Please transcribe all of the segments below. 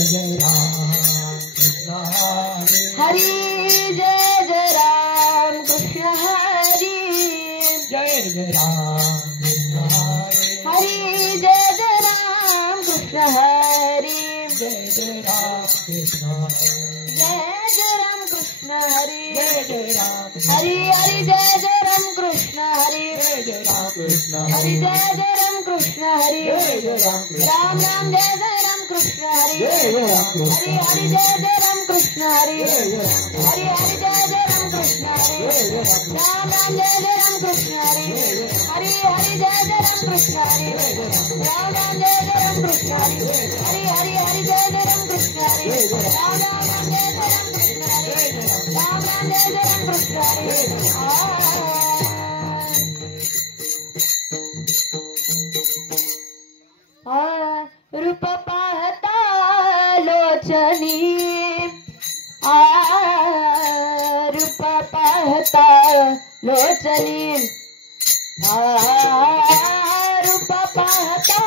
जय राम कृष्ण हरी जय जय राम कृष्ण हरी जय राम कृष्ण हरी जय जय राम कृष्ण हरी जय राम कृष्ण जय जय राम कृष्ण हरी जय राम हरी हरी जय जय राम कृष्ण हरी जय राम कृष्ण हरी जय जय राम कृष्ण हरी जय राम राम राम जय जय राम कृष्ण हरी जय राम हरी हरी जय जय राम कृष्ण हरी हरी हरी जय जय राम कृष्ण हरी राम राम जय जय राम कृष्ण हरी हरी हरी जय जय राम कृष्ण हरी राम राम जय जय राम कृष्ण हरी हरी हरी हरी जय जय राम कृष्ण हरी राम राम जय जय राम कृष्ण हरी राम राम जय जय राम कृष्ण हरी रूप पाहता लोचनी रूप पाहता लोचनी रूप पाहता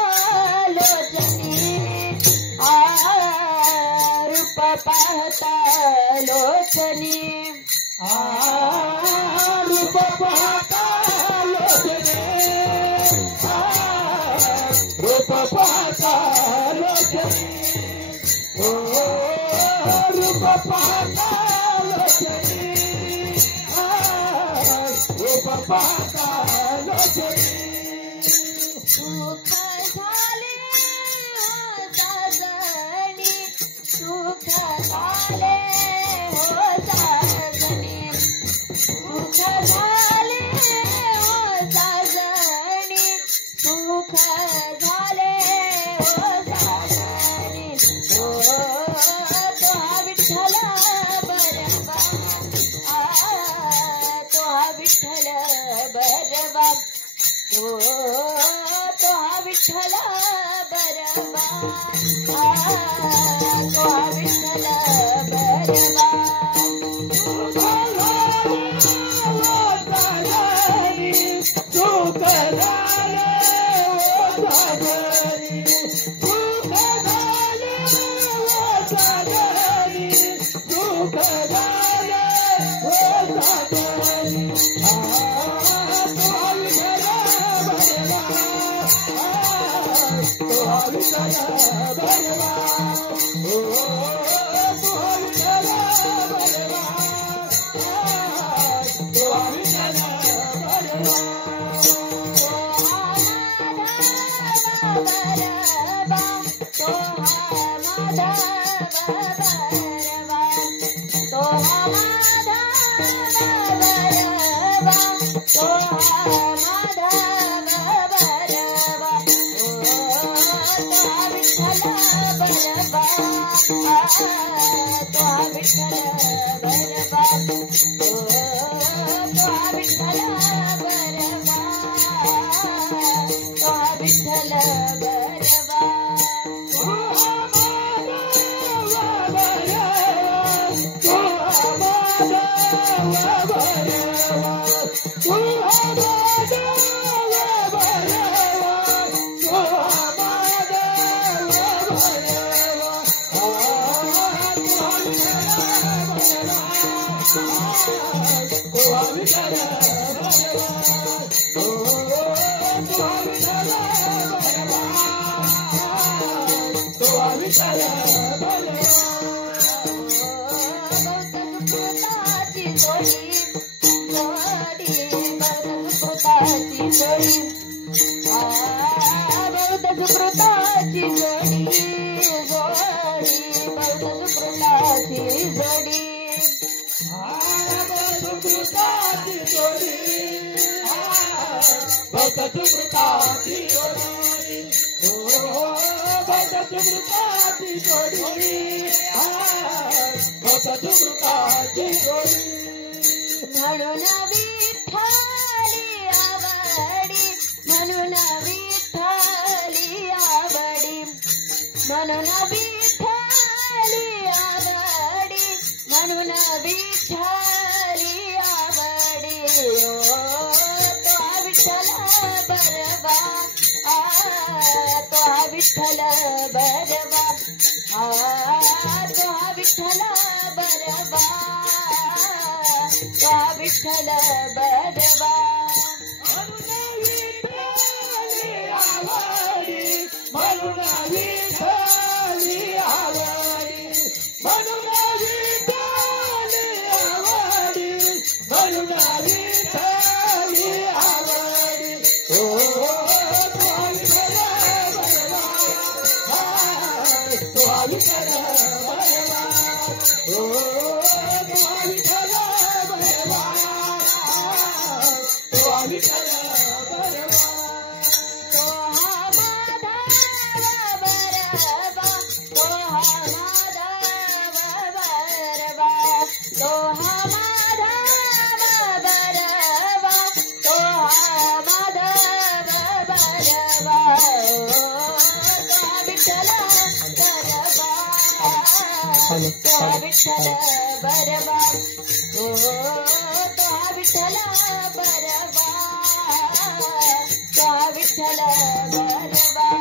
लोचनी रूप पाहता लोचनी रूप पाहता लोचने रूप पाहता लोचने रूप पाहता लोचने रूप पाहता लोचने सुख झाले हो साजणी सुख झाले हो साजणी सुख झाले हो साजणी सुख झाले हो साजणी तो विठ्ठल बरवा तो विठ्ठल बरवा तो विठ्ठल बरवा तो विठ्ठल बरवा विठ्ठल बरवा विठ्ठल बरवा तो विठ्ठल बरवा म्हणून विठ्ठली आवडी म्हणून विठ्ठली आवडी म्हणून विठ्ठली आवडी ओ विठ्ठल बरवा ओ विठ्ठल बरवा तो विठ्ठल बरवा विठ्ठल बरवा ओ तो विठ्ठल बरवा तो विठ्ठल बरवा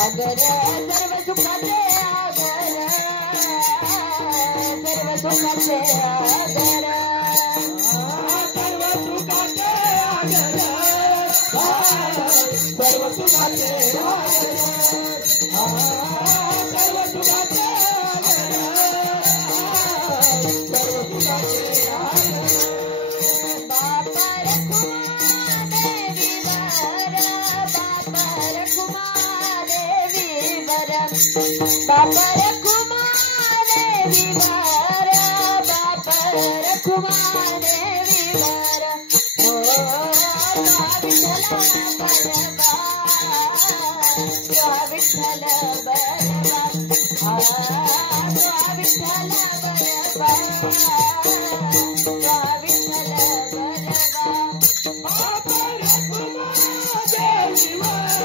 आगर सर्व सुखाचे आगर सर्व सुखाचे आगर सर्व सुखाचे आगर सर्व सुखाचे आगर सर्व सुखाचे बापर कुमारे विवर बापर कुमारे विवर ओ विठ्ठल बरवा विठ्ठल बरवा विठ्ठल बरवा बापर कुमारे विवर बापर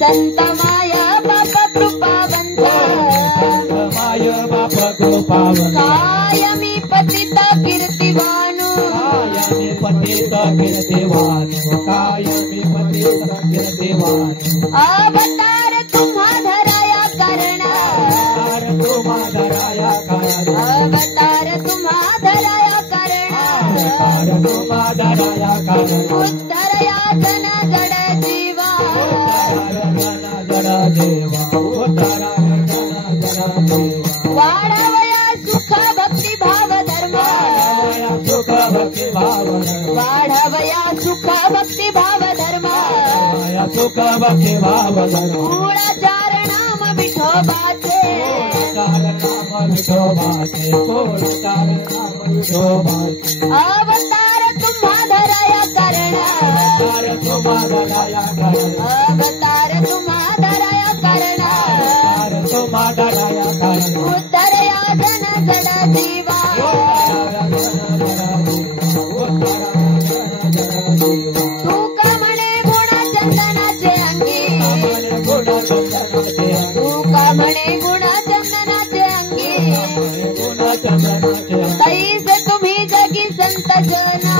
संत माया बाप कृपावंत माया बाप कृपावंत कायमी पतित कीर्तिवानु कायमी कायमी पतित कीर्तिवान कायमी पतित कीर्तिवान अवतार तुम्हा धराया कारण अवतार तुम्हा धराया कारण अवतार तुम्हा धराया कारण अवतार तुम्हा धराया कारण उद्धर यातन जड जीवा जरा देवा उद्धरा जरा देवा वाढवया सुख भक्ती भाव धर्म सुख भक्ती भाव वाढवया सुख भक्ती भाव धर्म सुख भक्ती भाव गुणाचार नाम विठोबाचे नाम विठोबाचे नाम विठोबाचे अवतार तुम्हा धराया कारण अवतार तुम्हा धराया कारण अवतार तुम्हा धराया कारण अवतार तुम्हा धराया कारण उद्धर या जन जड जीवा तुका म्हणे गुण चंदनाचे अंगी तुका म्हणे गुण चंदनाचे अंगी तैसे तुम्ही जगी संत जना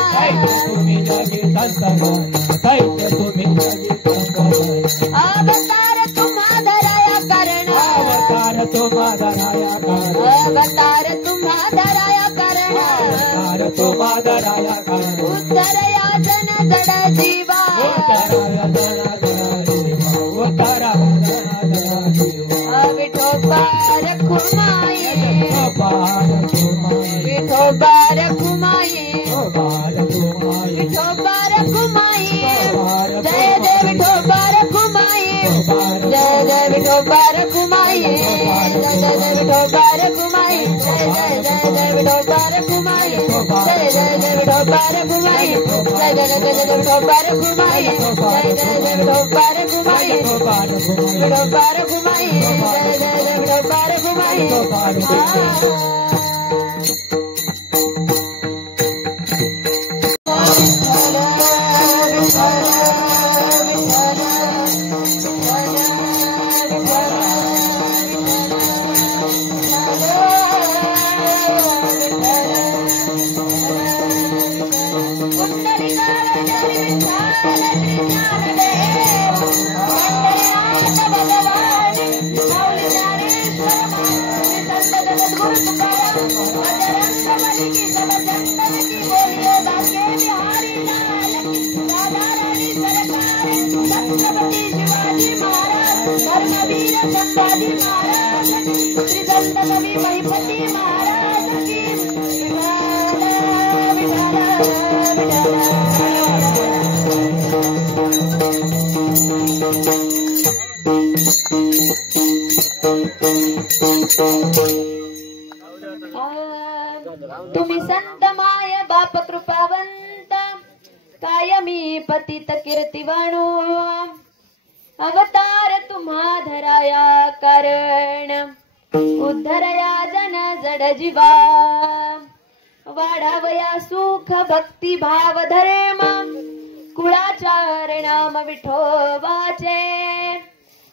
अवतार तुम्हा धराया कारण अवतार तुम्हा धराया कारण अवतार तुम्हा धराया कारण अवतार तुम्हा धराया कारण उद्धर या जन जड जीवा विठोबार खुमाये विठोबार खुमाये विठोबार खुमाये जय जय विठोबार खुमाये जय जय विठोबार खुमाये जय जय विठोबार खुमाये जय जय विठोबार खुमाये जय जय विठोबार खुमाये जय जय विठोबार खुमाये जय जय विठोबार खुमाये विठोबार खुमाये जय जय विठोबार खुमाये शिवाजी महाराज धर्मवीर संभाजी महाराज श्री संत कवी महिपती महाराज की तुम्ही संत माय बाप कृपावंत कायमी पतित कीर्तिवाणू अवतार तुम्हा धराया कारण उद्धरया जन जड जीवा वाढावया सुख भक्ती भाव धर्म कुळाचार नाम विठोबाचे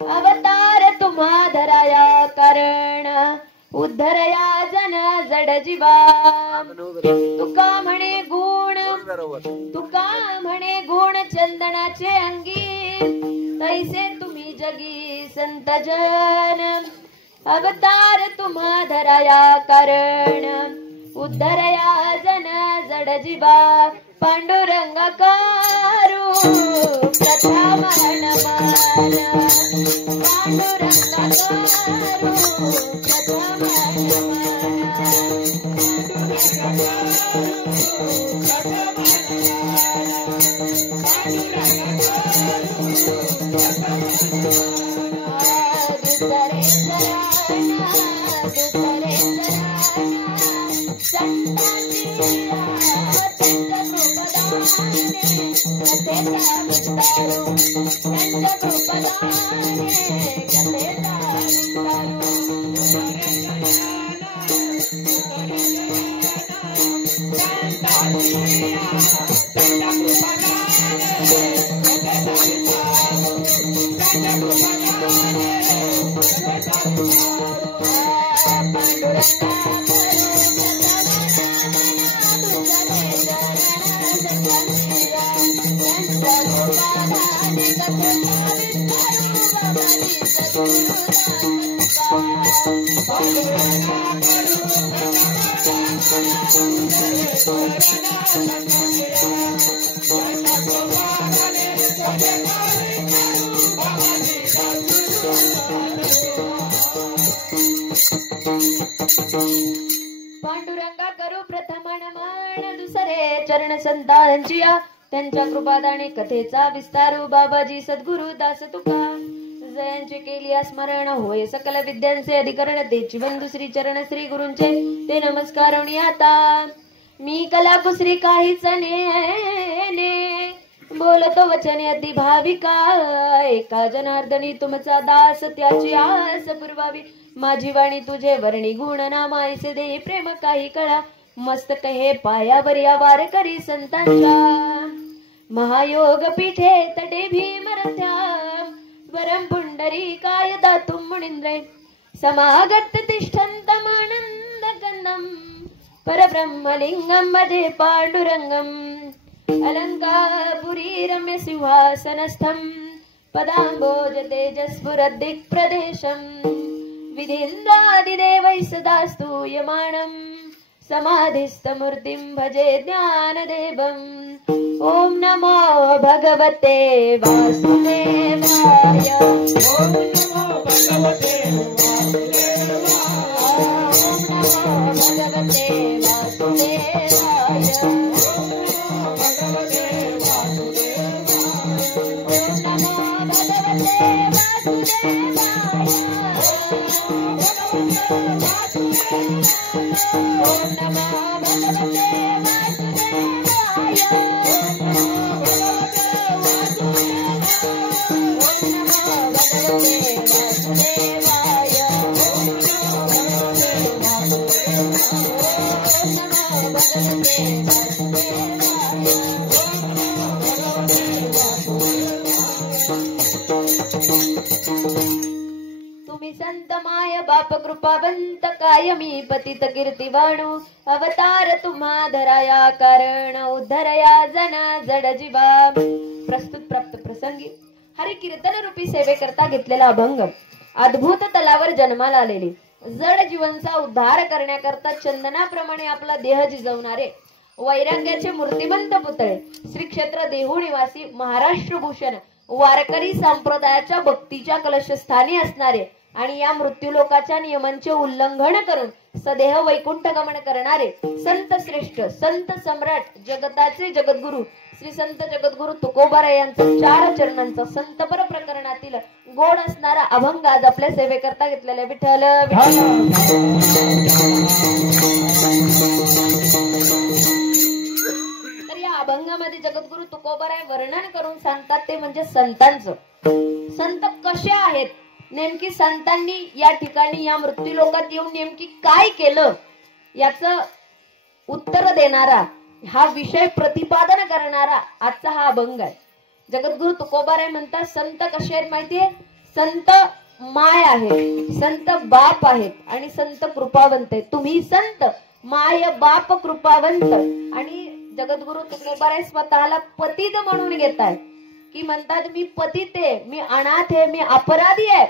अवतार तुम्हा धराया कारण उद्धरया जन जड जीवा तुका म्हणे गुण चंदनाचे अंगी तैसे तुम्ही जगी संत जन अवतार तुम्हा धराया कारण उद्धरया जन जड जीवा पांडुरंगाकारू प्रथम नमन पांडुरंगाकारू प्रथम पांडुरंगा करू प्रथम नमन दुसरे चरण संतांची त्यांच्या कृपादाने कथेचा विस्तारू बाबाजी सद्गुरु दास तुका जयांचे केली स्मरण होय सकल विद्यांचे अधिकरण तेची बंधू श्री चरण श्री गुरूंचे ते नमस्कार आता मी कला कुसरी काहीच ने बोलतो वचने अति भाविका एका जनार्दनी तुमचा दास त्याची आस पुरवावी माझी वाणी तुझे वर्णी गुण नामा ऐसे देई प्रेम काही कळा मस्तक हे पायावर या वार करी संतांच्या महायोग पीठे तटे भीमरथ्या वरम पुंडरी काय दातुम मुनिंद्रे समागत तिष्ठन्तमानंद गंधम परब्रह्मलिंगम मध्ये पांडुरंगम अलंकापुरी रम्य सिंहासनस्थम पदांबोज तेजस्फुरदिक्प्रदेशम विधीन्द्रादिदेवैः सदा स्तूयमानं समाधिस्थमूर्तिं भजे ज्ञानदेवम् ॐ नमो भगवते वासुदेवाय ॐ नमो भगवते तुम्ही संत माय बाप कृपावंत कायमी पतित कीर्तिवाणू अवतार तुम्हा धराया कारण उद्धरया जना जड जीवा प्रस्तुत प्राप्त प्रसंगी हरि कीर्तन रूपी सेवेकरता घेतलेला अभंग अद्भुत तलावर जन्माला आलेले जड जीवनचा उद्धार करण्याकरता चंदनाप्रमाणे आपला देह जिजवणारे वैराग्याचे मूर्तिमंत पुतळे श्री क्षेत्र देहू निवासी महाराष्ट्र भूषण वारकरी संप्रदायाच्या भक्तीच्या कलशस्थानी असणारे आणि या मृत्यूलोकाच्या नियमांचे उल्लंघन करून सदेह वैकुंठ गमन करणारे संत श्रेष्ठ संत सम्राट जगताचे जगद्गुरु श्री संत जगद्गुरु तुकोबाराय यांचं 4 चरणांचा संतपर प्रकरणातील गोड असणारा अभंग आज आपल्या सेवेकरता घेतलेला विठ्ठल तर या अभंगामध्ये जगद्गुरु तुकोबाराय वर्णन करून सांगतात ते म्हणजे संतांचं संत कसे आहेत नेमकी संतांनी या ठिकाणी या मृत्यूलोकात येऊन नेमकी काय केलं याचं उत्तर देणारा हा विषय प्रतिपादन करणारा आजचा हा अभंग आहे जगद्गुरु तुकोबाराय म्हणतात संत कसे आहेत माहितीये संत माय आहेत संत बाप आहेत आणि संत कृपावंत आहेत तुम्ही संत माय बाप कृपावंत आणि जगद्गुरु तुकोबाराय स्वतःला पतित म्हणून घेताय की म्हणतात मी पतित आहे मी अनाथ आहे मी अपराधी आहे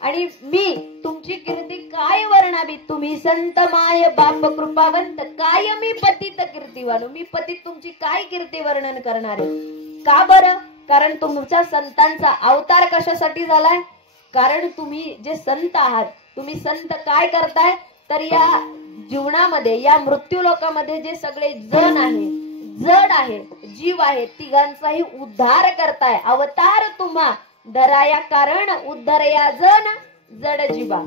आणि मी तुमची कीर्ती काय वर्णावी तुम्ही संत माय बाप कृपावंत काय मी पतित कीर्तिवान मी पतित तुमची काय कीर्ती वर्णन करणार आहे का बरं कारण तुमच्या संतांचा अवतार कशासाठी झालाय कारण तुम्ही जे संत आहात तुम्ही संत काय करताय तर या जीवनामध्ये या मृत्यूलोकामध्ये जे सगळे जण आहे जड आहे जीव आहे तिघांचाही उद्धार करताय अवतार तुम्हा धराया कारण उद्धरया जन जड जीवा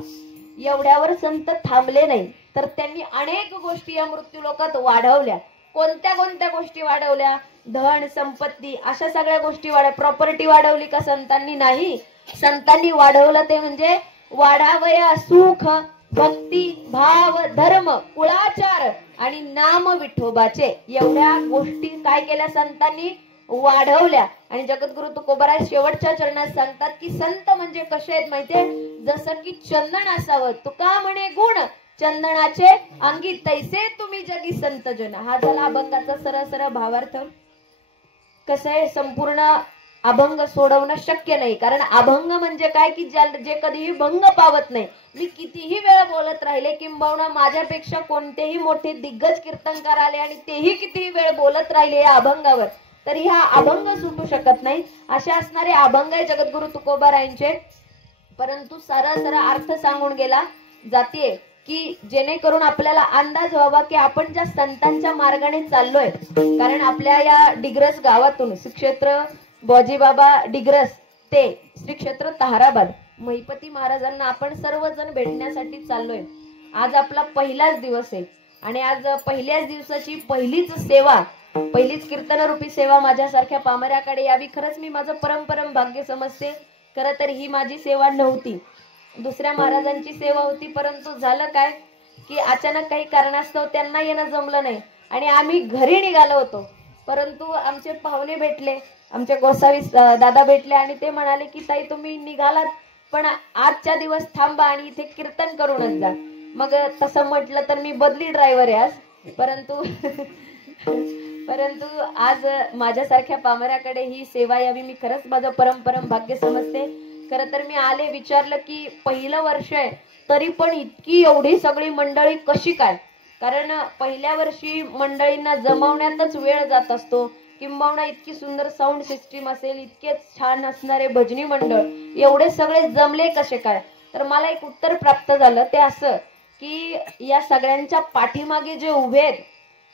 एवढ्यावर संत थांबले नाही तर त्यांनी अनेक गोष्टी या मृत्यूलोकात वाढवल्या कोणत्या कोणत्या गोष्टी वाढवल्या धन संपत्ती अशा सगळ्या गोष्टी प्रॉपर्टी वाढवली का संतांनी नाही संतांनी वाढवलं ते म्हणजे वाढावया सुख भक्ती भाव धर्म कुळाचार आणि नाम विठोबाचे एवढ्या गोष्टी काय केल्या संतांनी वाढवल्या आणि जगद्गुरु तुकोबाराय शेवटच्या चरणात सांगतात की संत म्हणजे कसे आहेत माहितीये जसं की चंदन असावं तुका म्हणे गुण चंदनाचे अंगी तैसे तुम्ही जगी संत जन हा झाला अभंगाचा सरळ सरळ भावार्थ कसं आहे संपूर्ण अभंग सोडवणं शक्य नाही. कारण अभंग म्हणजे काय की जे कधीही भंग पावत नाही. मी कितीही वेळ बोलत राहिले, किंबहुना माझ्यापेक्षा कोणतेही मोठे दिग्गज कीर्तनकार आले आणि तेही कितीही वेळ बोलत राहिले या अभंगावर, तरी हा अभंग सुटू शकत नाही. असे असणारे अभंग आहे जगद्गुरु तुकोबारायांचे. परंतु सरळ अर्थ सांगून गेला जाते की जेणेकरून आपल्याला अंदाज व्हावा की आपण ज्या संतांच्या मार्गाने चाललोय. कारण आपल्या या डिग्रस गावातून श्री क्षेत्र बोजीबाबा डिग्रस ते श्री क्षेत्र ताहराबाद महिपती महाराजांना आपण सर्वजण भेटण्यासाठी चाललोय. आज आपला पहिलाच दिवस आहे आणि आज पहिल्याच दिवसाची पहिलीच सेवा, पहिलीच कीर्तनरूपी सेवा माझ्यासारख्या पामऱ्याकडे यावी. खरंच मी माझं परम भाग्य समजते. खरं तर ही माझी सेवा नव्हती, दुसऱ्या महाराजांची सेवा होती. परंतु झालं काय की अचानक काही कारणास्तव त्यांना येणं जमलं नाही आणि आम्ही घरी निघालो होतो. परंतु आमचे पाहुणे भेटले, आमचे गोसावी दादा भेटले आणि ते म्हणाले की ताई तुम्ही निघालात पण आजच्या दिवस थांबा आणि इथे कीर्तन करूनच जा. मग तसं म्हटलं तर मी बदली ड्रायव्हर आहे आज. परंतु आज माझ्यासारख्या पामऱ्याकडे ही सेवा यावी मी खरंच माझं परम भाग्य समजते. खरं तर मी आले, विचारलं की पहिलं वर्ष आहे तरी पण इतकी एवढी सगळी मंडळी कशी काय. कारण पहिल्या वर्षी मंडळींना जमवण्यातच वेळ जात असतो. किंबहुना इतकी सुंदर साऊंड सिस्टीम असेल, इतके छान असणारे भजनी मंडळ, एवढे सगळे जमले कसे काय. तर मला एक उत्तर प्राप्त झालं. ते असं की या सगळ्यांच्या पाठीमागे जे उभे आहेत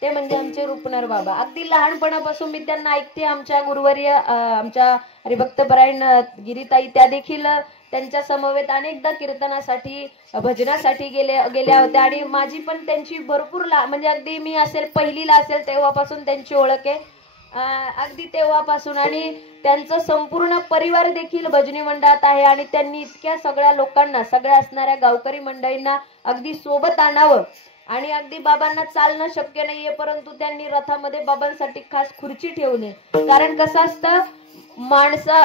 ते म्हणजे आमचे रुपनर बाबा. अगदी लहानपणापासून मी त्यांना ऐकते. आमच्या गुरुवर्य आमच्या हरिभक्तपरायण गिरीताई त्या देखील त्यांच्या समवेत अनेकदा कीर्तनासाठी भजनासाठी गेल्या होत्या आणि माझी पण त्यांची भरपूर म्हणजे अगदी मी असेल पहिलीला असेल तेव्हापासून त्यांची ओळख आहे. अगदी तेव्हापासून आणि त्यांचं संपूर्ण परिवार देखील भजनी मंडळात आहे आणि त्यांनी इतक्या सगळ्या लोकांना, सगळ्या असणाऱ्या गावकरी मंडळींना अगदी सोबत आणावं. आणि अगदी बाबांना चालणं शक्य नाहीये परंतु त्यांनी रथामध्ये बाबांसाठी खास खुर्ची ठेवली. कारण कसं असतं,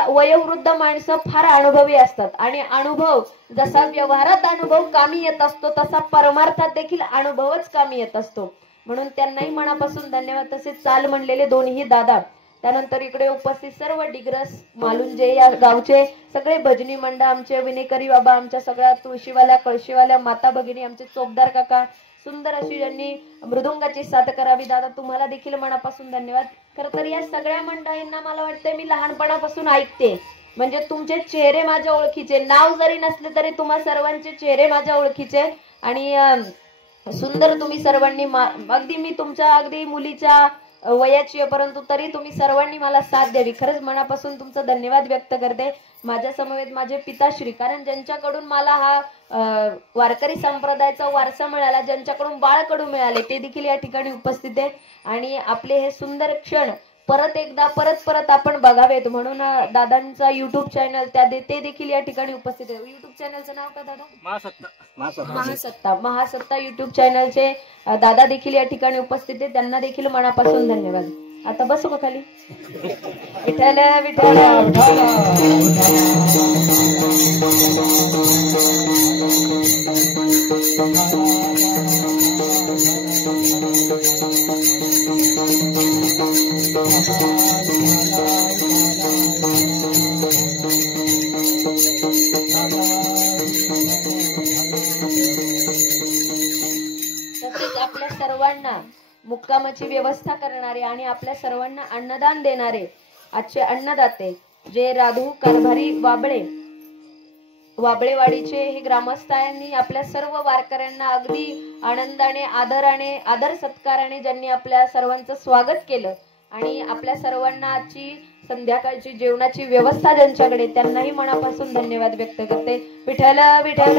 वयोवृद्ध माणसं फार अनुभवी असतात आणि अनुभव जसा व्यवहारात अनुभव कामी येत असतो तसा परमार्थात देखील अनुभवच कामी येत असतो. म्हणून त्यांनाही मनापासून धन्यवाद. तसेच चाल म्हणलेले दोन्ही दादा, त्यानंतर इकडे उपस्थित सर्व डिग्रस मालुंजे या गावचे सगळे भजनी मंडळ, आमचे विनेकरी बाबा, आमच्या सगळ्या तुळशीवाल्या कळशीवाल्या माता भगिनी, आमचे चोपदार काका, सुंदर अशी ज्यांनी मृदुंगाची साथ करावी. दादा तुम्हाला देखील मनापासून धन्यवाद. खरं तर या सगळ्या मंडळींना मला वाटतं मी लहानपणापासून ऐकते. म्हणजे तुमचे चेहरे माझ्या ओळखीचे, नाव जरी नसले तरी तुम्हा सर्वांचे चेहरे माझ्या ओळखीचे आणि सुंदर तुम्ही सर्वांनी अगदी मी तुमच्या अगदी मुलीच्या वयाची आहे परंतु तरी तुम्ही सर्वांनी मला साथ द्यावी. खरंच मनापासून तुमचं धन्यवाद व्यक्त करते. माझ्या समवेत माझे पिताश्री, कारण ज्यांच्याकडून मला हा वारकरी संप्रदायाचा वारसा मिळाला, ज्यांच्याकडून बाळकडू मिळाले ते देखील या ठिकाणी उपस्थित आहे आणि आपले हे सुंदर क्षण परत एकदा परत आपण बघावेत म्हणून दादांचा युट्यूब चॅनल ते देखील या ठिकाणी उपस्थित आहे. युट्यूब चॅनलचं नाव काय दादा? महासत्ता युट्यूब चॅनलचे दादा देखील या ठिकाणी उपस्थित आहे. त्यांना देखील मनापासून धन्यवाद. आता बसू का खाली? विठ्ठल विठ्ठल तसेच आपल्या सर्वांना मुक्कामाची व्यवस्था करणारे आणि आपल्या सर्वांना अन्नदान देणारे आजचे अन्नदाते जे राधू कारभारी वाबळेवाडीचे हे ग्रामस्थ यांनी आपल्या सर्व वारकऱ्यांना अगदी आनंदाने आदर सत्काराने ज्यांनी आपल्या सर्वांचं स्वागत केलं आणि आपल्या सर्वांना आजची संध्याकाळची जेवणाची व्यवस्था ज्यांच्याकडे त्यांनाही मनापासून धन्यवाद व्यक्त करते. विठ्ठल विठ्ठल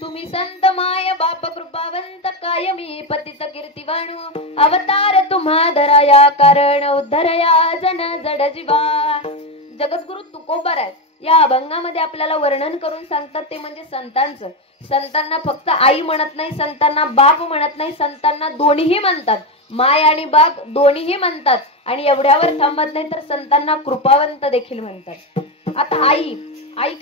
तुम्ही संत माय बाप कृपावंत कायमी पतित कीर्तिवाणू अवतार तुम्हा धराया कारण उद्धरया जन जड जीवा. जगद्गुरु तुकोबाराय या अभंगामध्ये आपल्याला वर्णन करून सांगतात ते म्हणजे संतांचं. संतांना फक्त आई म्हणत नाही, संतांना बाप म्हणत नाही, संतांना दोन्हीही म्हणतात, माय आणि बाप दोन्हीही म्हणतात आणि एवढ्यावर थांबत नाही तर संतांना कृपावंत देखील म्हणतात. आता आई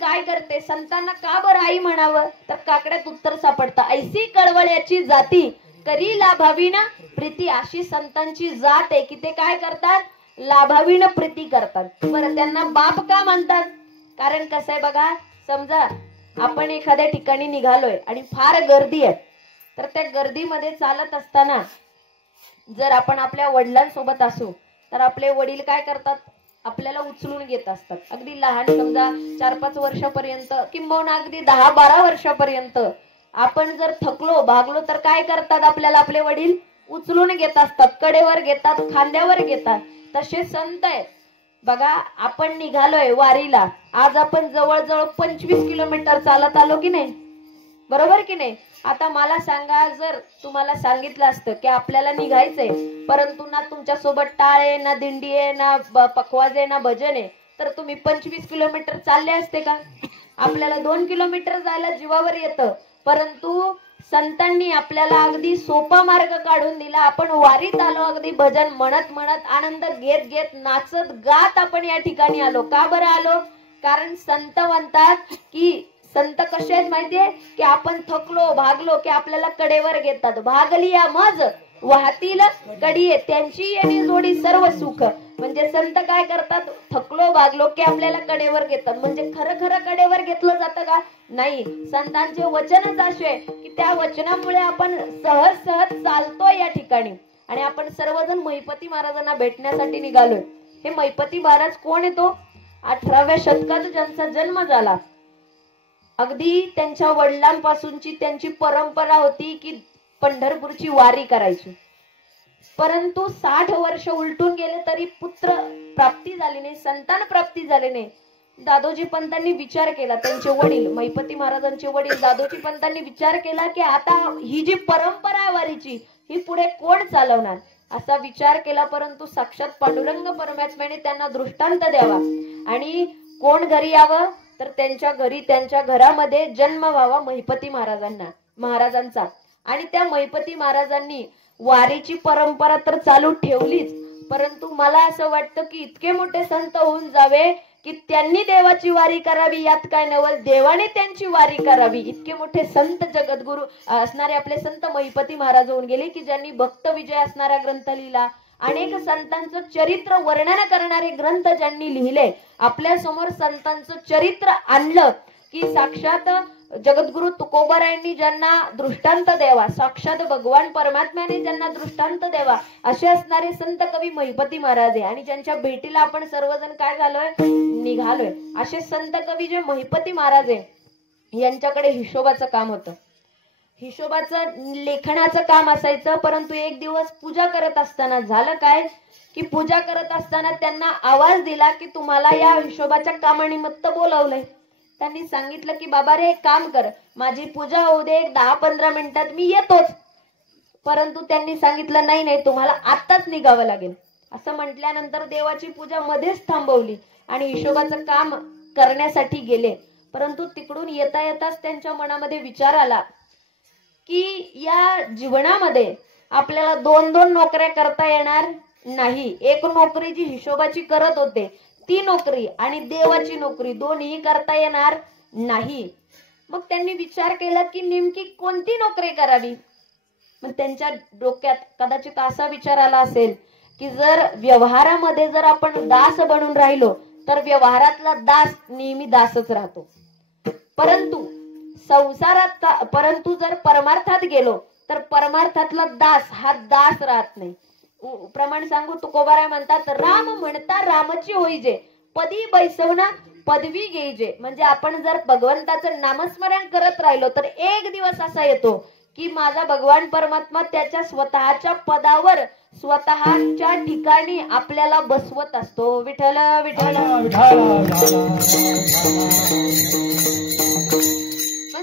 काय करते, संतांना का बरं आई म्हणावं तर काकड्यात उत्तर सापडतं. ऐसी कळवळ याची जाती करी लाभावीन प्रीती, अशी संतांची जात आहे की ते काय करतात, लाभावीन प्रीती करतात. बरं, त्यांना बाप का म्हणतात? कारण कसं आहे बघा, समजा आपण एखाद्या ठिकाणी निघालोय आणि फार गर्दी आहे, तर त्या गर्दीमध्ये चालत असताना जर आपण आपल्या वडिलांसोबत असू तर आपले वडील काय करतात, आपल्याला उचलून घेत असतात. अगदी लहान, समजा 4-5 वर्षापर्यंत किंबहुना अगदी 10-12 वर्षापर्यंत आपण जर थकलो भागलो तर काय करतात, आपल्याला आपले वडील उचलून घेत असतात, कडेवर घेतात, खांद्यावर घेतात. तसे संत आहेत बघा. आपण निघालोय वारीला, आज आपण जवळजवळ 25 किलोमीटर चालत आलो की नाही, बरोबर की नाही? आता मला सांगा, जर तुम्हाला सांगितलं असतं की आपल्याला निघायचंय, परंतु ना तुमच्या सोबत टाळ आहे, ना दिंडी आहे, ना पखवाज आहे, ना भजन आहे, तर तुम्ही 25 किलोमीटर चालले असते का? आपल्याला 2 किलोमीटर जायला जीवावर येतं, परंतु संतांनी आपल्याला अगदी सोपा मार्ग काढून दिला. आपण वारीत आलो, अगदी भजन म्हणत म्हणत, आनंद घेत घेत, नाचत गात आपण या ठिकाणी आलो. का बरं आलो? कारण संत म्हणतात की, संत कसे आहेत माहितीये की, आपण थकलो भागलो की आपल्याला कडेवर घेतात. भागली या मज वाहतील कडी, त्यांची येणी जोडी सर्व सुख. म्हणजे संत काय करतात, थकलो भागलो की आपल्याला कडेवर घेतात. म्हणजे खरं खरं कडेवर घेतलं जातं का? नाही. संतांचे वचनच असे की त्या वचनामुळे आपण सहज सहज चालतोय या ठिकाणी. आणि आपण सर्वजण महिपती महाराजांना भेटण्यासाठी निघालोय. हे महिपती महाराज कोण येतो? 18व्या शतकात ज्यांचा जन्म झाला. अगदी त्यांच्या वडिलांपासूनची त्यांची परंपरा होती की पंढरपूरची वारी करायची. परंतु 60 वर्ष उलटून गेले तरी पुत्र प्राप्ती झाली नाही, संतान प्राप्ती झाली नाही. दादोजी पंतांनी विचार केला, त्यांचे वडील महिपती महाराजांचे वडील दादोजी पंतांनी विचार केला की आता ही जी परंपरा आहे वारीची, ही पुढे कोण चालवणार, असा विचार केला. परंतु साक्षात पांडुरंग परमात्म्याने त्यांना दृष्टांत द्यावा आणि कोण घरी यावं, तर त्यांच्या घरी, त्यांच्या घरामध्ये जन्म व्हावा महिपती महाराजांचा. आणि त्या महिपती महाराजांनी वारीची परंपरा तर चालू ठेवलीच, परंतु मला असं वाटतं की इतके मोठे संत होऊन जावे की त्यांनी देवाची वारी करावी, यात काय नवल, देवाने त्यांची वारी करावी. इतके मोठे संत, जगद्गुरु असणारे आपले संत महिपती महाराज होऊन गेले की ज्यांनी भक्त विजय असणारा ग्रंथ लिहिला. अनेक संतांचं चरित्र वर्णन करणारे ग्रंथ ज्यांनी लिहिले. आपल्या समोर संतांचं चरित्र आणलं की साक्षात जगद्गुरु तुकोबारायांनी ज्यांना दृष्टांत द्यावा, साक्षात भगवान परमात्म्याने ज्यांना दृष्टांत द्यावा, असे असणारे संत कवी महिपती महाराज आहे. आणि ज्यांच्या भेटीला आपण सर्वजण काय झालोय, निघालोय. असे संत कवी जे महिपती महाराज आहे, यांच्याकडे हिशोबाचं काम होतं. हिशोबाचं लेखनाचं काम असायचं. परंतु एक दिवस पूजा करत असताना झालं काय की, पूजा करत असताना त्यांना आवाज दिला की तुम्हाला या हिशोबाच्या कामानिमित्त बोलावलंय. त्यांनी सांगितलं की बाबा रे, एक काम कर, माझी पूजा होऊ दे, 10-15 मिनिटात मी येतोच. परंतु त्यांनी सांगितलं नाही नाही, तुम्हाला आत्ताच निघावं लागेल. असं म्हटल्यानंतर देवाची पूजा मध्येच थांबवली आणि हिशोबाचं काम करण्यासाठी गेले. परंतु तिकडून येता येताच त्यांच्या मनामध्ये विचार आला की या जीवनामध्ये आपल्याला 2-2 नोकऱ्या करता येणार नाही. एक नोकरी जी हिशोबाची करत होते ती नोकरी आणि देवाची नोकरी दोन्ही करता येणार नाही. मग त्यांनी विचार केला की नेमकी कोणती नोकरी करावी. मग त्यांच्या डोक्यात कदाचित असा विचार आला असेल की जर व्यवहारामध्ये जर आपण दास बनून राहिलो तर व्यवहारातला दास नेहमी दासच राहतो, परंतु जर परमार्थात गेलो तर परमार्थातला दास हा दास राहत नाही. प्रमाण सांगू, तुकोबाराय म्हणतात, राम म्हणता रामची होईजे, पदी बैसवना पदवी घेईजे. म्हणजे आपण जर भगवंताचं नामस्मरण करत राहिलो तर एक दिवस असा येतो की माझा भगवान परमात्मा त्याच्या स्वतःच्या पदावर, स्वतःच्या ठिकाणी आपल्याला बसवत असतो. विठ्ठल विठ्ठल.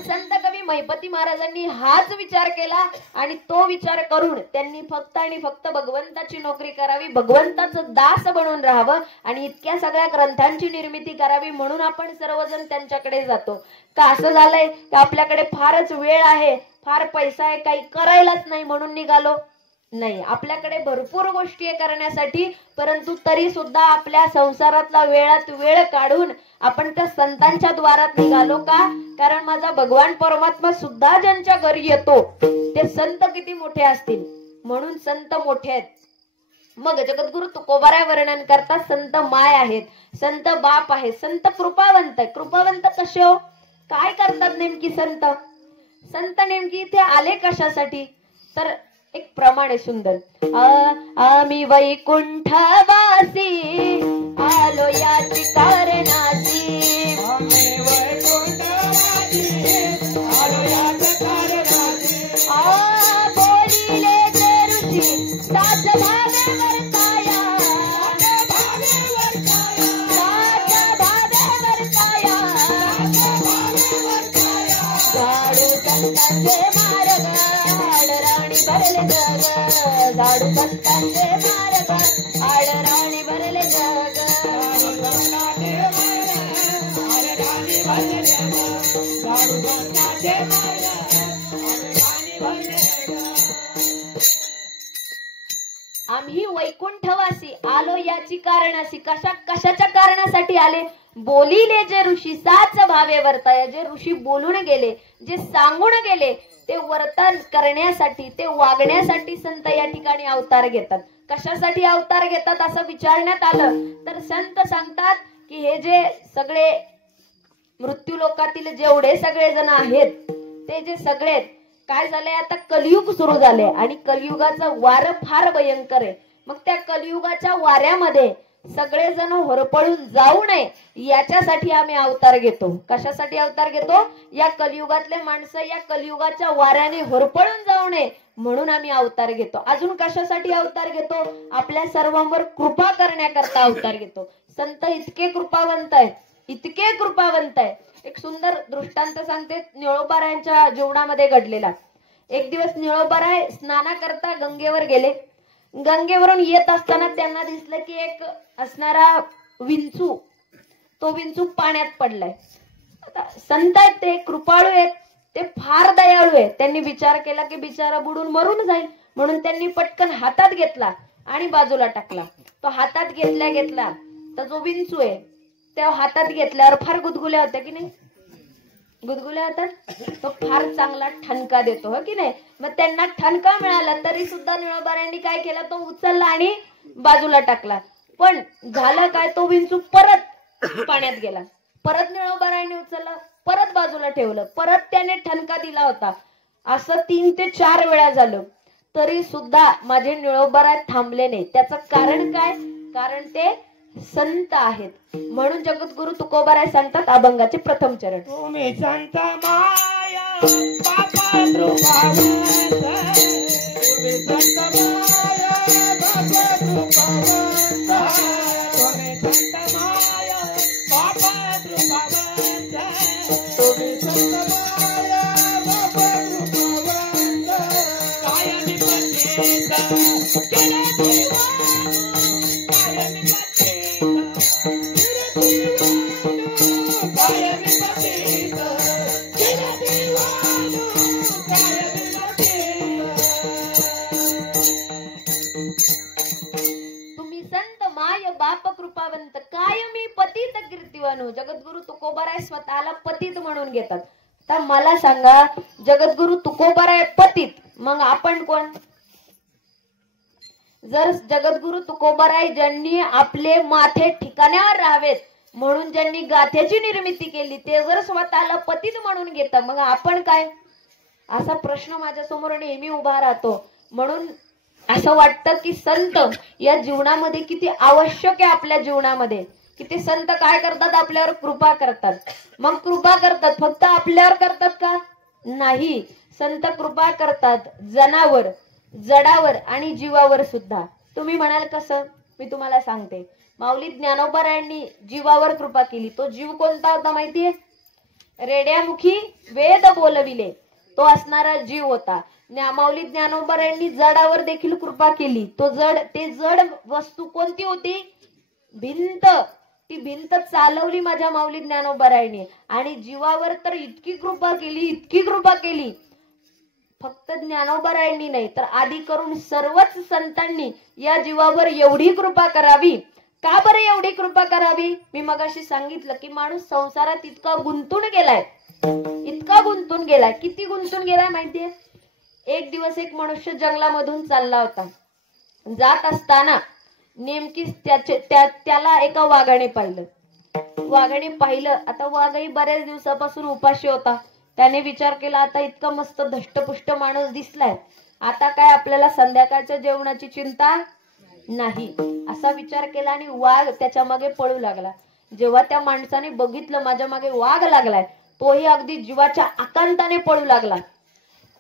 संत कवी महिपती महाराजांनी हाच विचार केला आणि तो विचार करून त्यांनी फक्त आणि फक्त भगवंताची नोकरी करावी, भगवंताचं दास बनून राहावं आणि इतक्या सगळ्या ग्रंथांची निर्मिती करावी. म्हणून आपण सर्वजण त्यांच्याकडे जातो. का असं झालंय की आपल्याकडे फारच वेळ आहे, फार पैसा आहे, काही करायलाच नाही म्हणून निघालो? नाही. आपल्याकडे भरपूर गोष्टी आहे करण्यासाठी, परंतु तरी सुद्धा आपल्या संसारातला वेळात वेळ काढून आपण त्या संतांच्या द्वारात निघालो का? कारण माझा भगवान परमात्मा सुद्धा ज्यांच्या घरी येतो ते संत किती मोठे असतील, म्हणून संत मोठे आहेत. मग जगद्गुरु तुकोबाराय वर्णन करतात, संत माय आहेत, संत बाप आहे, संत कृपावंत आहे. कृपावंत कसे हो? काय करतात नेमकी संत? संत नेमकी इथे आले कशासाठी? तर एक प्रमाण आहे सुंदर. आम्ही वैकुंठवासी आलो याची कारणासी, आम्ही वैकुंठवासी आलो याच्या कारणासी. बोलिले ते ऋषी सात भावे वर्ताया, सात भावे वर्ताया. झाडू संतांचे मार्ग आडराणी भरले जग, झाडू संतांचे मार्ग आडराणी भरले जग. आम्ही वैकुंठवासी आलो याची कारणासी. कशाच्या कारणासाठी आले? बोलिले जे ऋषी साच भावे वर्ताय. जे ऋषी बोलून गेले, जे सांगून गेले ते वर्तन करण्यासाठी, ते वागण्यासाठी संत या ठिकाणी अवतार घेतात. कशासाठी अवतार घेतात असं विचारण्यात आलं तर संत सांगतात की हे जे सगळे मृत्यू लोकातील जेवढे सगळे जण आहेत ते जे सगळे काय झालंय, आता कलियुग सुरू झाले आणि कलियुगाचं वार फार भयंकर आहे. मग त्या कलियुगाच्या वाऱ्यामध्ये सगळेजण होरपळून जाऊ नये याच्यासाठी आम्ही अवतार घेतो. कशासाठी अवतार घेतो? या कलियुगातले माणसं या कलियुगाच्या वाऱ्याने होरपळून जाऊ नये म्हणून आम्ही अवतार घेतो. अजून कशासाठी अवतार घेतो? आपल्या सर्वांवर कृपा करण्याकरता अवतार घेतो. संत इतके कृपावंत आहेत, इतके कृपावंत आहे. एक सुंदर दृष्टांत सांगते निळोबारायांच्या जीवनामध्ये घडलेला. एक दिवस निळोबाराय स्नानाकरता गंगेवर गेले. गंगेवरून येत असताना त्यांना दिसलं की एक असणारा विंचू, तो विंचू पाण्यात पडलाय. आता संत आहेत, ते कृपाळू आहेत, ते फार दयाळू आहेत. त्यांनी विचार केला की बिचारा बुडून मरून जाईल, म्हणून त्यांनी पटकन हातात घेतला आणि बाजूला टाकला. तो हातात घेतला तर जो विंचू आहे त्या हातात घेतल्यावर फार गुदगुल्या होत्या की नाही? गुदगुल्या होतात. तो फार चांगला ठणका देतो, हो की नाही? मग त्यांना ठणका मिळाला तरी सुद्धा निळोबारायांनी काय केलं, तो उचलला आणि बाजूला टाकला. पण झालं काय, तो विंचू परत पाण्यात गेला. परत निळोबारायांनी उचलला, परत बाजूला ठेवलं, परत त्याने ठणका दिला होता. असं 3 ते 4 वेळा झालं तरी सुद्धा माझे निळोबाराय थांबले नाही. त्याचं कारण काय? कारण ते संत आहेत. म्हणून जगद्गुरु तुकोबाराय सांगतात अभंगाचे प्रथम चरण. तुम्ही संत माया बापा कृपावंत, तुम्ही संत माया बापा कृपावंत, तुम्ही संत माया बापा कृपावंत, तुम्ही संत माया बापा कृपावंत. कायमी पतित केले देवा, कायमी कृपावंत कायमी पतित कीर्तिवानो. जगद्गुरु तुकोबाराय स्वतःला पतित म्हणून घेतात. तर मला सांगा, जगद्गुरु तुकोबाराय पतित, मग आपण कोण? जर जगद्गुरु तुकोबाराय ज्यांनी आपले माथे ठिकाण्यावर राहावेत म्हणून ज्यांनी गाथ्याची निर्मिती केली ते जर स्वतःला पतित म्हणून घेतात, मग आपण काय? असा प्रश्न माझ्या समोर नेहमी उभा राहतो. म्हणून असं वाटतं की संत या जीवनामध्ये किती आवश्यक आहे. आपल्या जीवनामध्ये किती संत काय करतात? आपल्यावर कृपा करतात. मग कृपा करतात फक्त आपल्यावर करतात का? नाही. संत कृपा करतात जनावर, जडावर आणि जीवावर सुद्धा. तुम्ही म्हणाल कसं? मी तुम्हाला सांगते. माऊली ज्ञानोबारायांनी जीवावर कृपा केली. तो जीव कोणता होता माहितीये? रेड्यामुखी वेद बोलविले तो असणारा जीव होता. माऊली ज्ञानोबारायांनी जडावर देखील कृपा केली. ते जड वस्तू कोणती होती? भिंत. ती भिंत चालवली माझ्या माऊली ज्ञानोबारायांनी. आणि जीवावर तर इतकी कृपा केली, इतकी कृपा केली, फक्त ज्ञानोबारायांनी नाही तर आधी करून सर्वच संतांनी या जीवावर एवढी कृपा करावी. का बरं एवढी कृपा करावी? मी मगाशी सांगितलं की माणूस संसारात इतका गुंतून गेलाय, इतका गुंतून गेलाय. किती गुंतून गेलाय माहितीये? एक दिवस एक मनुष्य जंगलामधून चालला होता. जात असताना नेमकी त्याला एका वाघाने पाहिलं. वाघाने पाहिलं, आता वाघही बऱ्याच दिवसापासून उपाशी होता. त्याने विचार केला, आता इतका मस्त धष्टपुष्ट माणूस दिसलाय, आता काय आपल्याला संध्याकाळच्या जेवणाची चिंता नाही, असा विचार केला आणि वाघ त्याच्या मागे पळू लागला. जेव्हा त्या माणसाने बघितलं माझ्या मागे वाघ लागलाय, तोही अगदी जीवाच्या आकांताने पळू लागला.